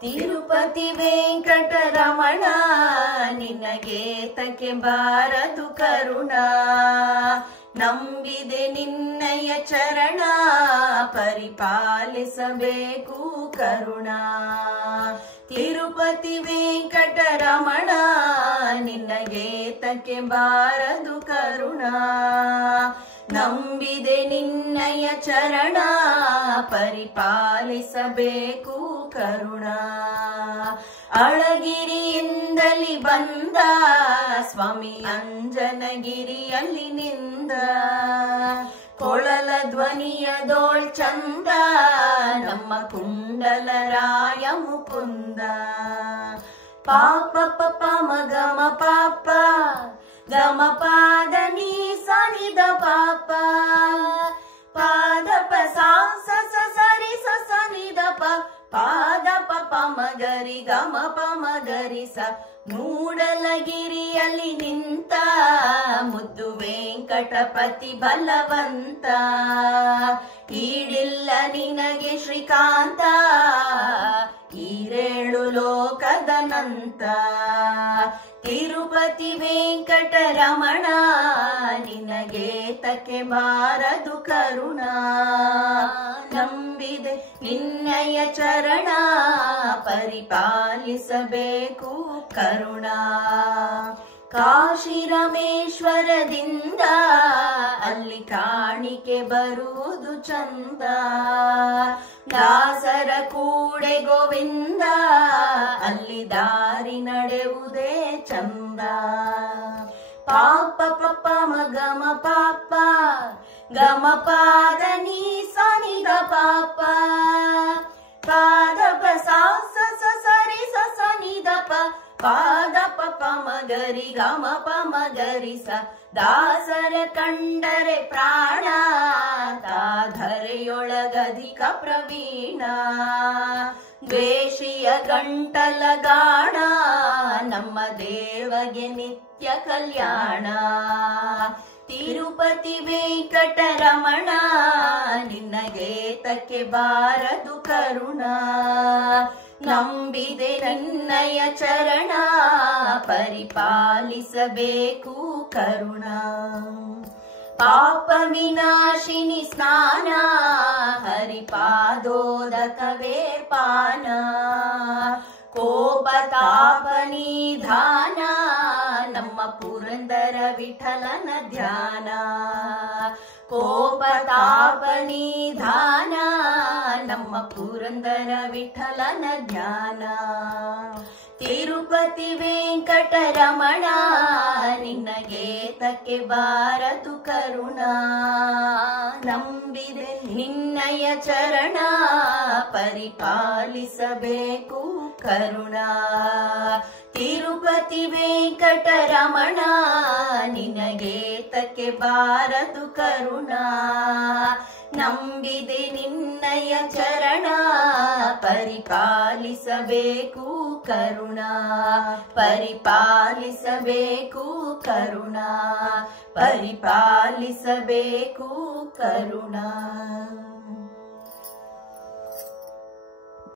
ತಿರುಪತಿ ವೆಂಕಟರಮಣ ನಿನಗೆ ತಕೆ ಬಾರದು ಕರುಣ, ನಂಬಿದೆ ನಿನ್ನಯ ಚರಣ ಪರಿಪಾಲಿಸಬೇಕು ಕರುಣ. ತಿರುಪತಿ ವೆಂಕಟರಮಣ ನಿನಗೆ ತಕೆ ಬಾರದು ಕರುಣ, ನಂಬಿದೆ ನಿನ್ನಯ ಚರಣ ಪರಿಪಾಲಿಸಬೇಕು ಕರುಣ. ಅಳಗಿರಿಯಿಂದಲಿ ಬಂದ ಸ್ವಾಮಿ ಅಂಜನಗಿರಿಯಲ್ಲಿ ನಿಂದ, ಕೊಳಲ ಧ್ವನಿಯದೋಳ್ ಚಂದ ನಮ್ಮ ಕುಂಡಲರಾಯ ಮುಕುಂದ. ಪಾಪ ಪಪ ಮಗಮ ಪಾಪ ಗಮ ಪಾದ ನೀ ಸನಿದ ಪಾಪ, ಪಾದ ಪ ಸ ಸರಿ ಸನಿದ ಪ, ಪಾದ ಪಪ ಮಗರಿ ಗಮ ಪ ಮಗರಿ ಸ. ಮೂಡಲಗಿರಿಯಲ್ಲಿ ನಿಂತ ಮುದ್ದು ವೆಂಕಟಪತಿ ಬಲವಂತ, ಈಡಿಲ್ಲ ನಿನಗೆ ಶ್ರೀಕಾಂತ ಈರೇಳು ಲೋಕದನಂತ. ತಿರುಪತಿ ವೆಂಕಟರಮಣ ನಿನಗೆ ತಕೆ ಬಾರದು ಕರುಣ, ನಂಬಿದೆ ನಿನ್ನಯ ಚರಣ ಪರಿಪಾಲಿಸಬೇಕು ಕರುಣ. ಕಾಶಿ ರಾಮೇಶ್ವರದಿಂದ ಅಲ್ಲಿ ಕಾಣಿಕೆ ಬರುವುದು ಚಂದ, ದಾಸರ ಕೂಡೆ ಗೋವಿಂದ ಅಲ್ಲಿ ದಾರಿ ನಡೆಯುವುದೇ ಚಂದ. ಪಾಪ ಪಪ ಮಗಮ ಪಾಪ ಗಮ ಪಾದ ನೀ ಸನಿದ ಪಾಪ, ಪಾದ ಪ ಸರಿ ಸನಿದ ಪ, ಪಾದ ಪಪ ಮಗರಿ ಗಮ ಪ ಮಗರಿ ಸ. ದಾಸರ ಕಂಡರೆ ಪ್ರಾಣ ಧರೆಯೊಳಗಧಿಕ ಪ್ರವೀಣ, ದ್ವೇಷಿಯ ಗಂಟಲ ಗಾಣ ನಮ್ಮ ದೇವಗೆ ನಿತ್ಯ ಕಲ್ಯಾಣ. ತಿರುಪತಿ ವೆಂಕಟರಮಣ ನಿನಗೆ ತಕ್ಕೆ ಬಾರದು ಕರುಣ, ನಂಬಿದೆ ನಿನ್ನಯ ಚರಣ ಪರಿಪಾಲಿಸಬೇಕು ಕರುಣ. ಪಾಪ ವಿನಾಶಿನಿ ಸ್ನಾನ ಹರಿಪಾದೋದಕವೇ ಪಾನ, ಕೋಪ ತಾಪ ನಿಧಾನ ನಮ್ಮ ಪುರಂದರ ವಿಠಲನ ಧ್ಯಾನ. ಕೋಪ ತಾಪ ನಿಧಾನ ನಮ್ಮ ಪುರಂದರ ವಿಠಲನ ಧ್ಯಾನ. ತಿರುಪತಿ ವೆಂಕಟರಮಣ ನಿನಗೆ ತಕ್ಕೆ ಬಾರದು ಕರುಣ, ನಂಬಿದೆ ನಿನ್ನಯ ಚರಣ ಪರಿಪಾಲಿಸಬೇಕು ಕರುಣ. ತಿರುಪತಿ ವೆಂಕಟರಮಣ ನಿನಗೆ ತಕ್ಕೆ ಬಾರದು ಕರುಣ, ನಂಬಿದೆ ನಿನ್ನಯ ಚರಣ ಪರಿಪಾಲಿಸಬೇಕು ಕರುಣ, ಪರಿಪಾಲಿಸಬೇಕು ಕರುಣ, ಪರಿಪಾಲಿಸಬೇಕು ಕರುಣ.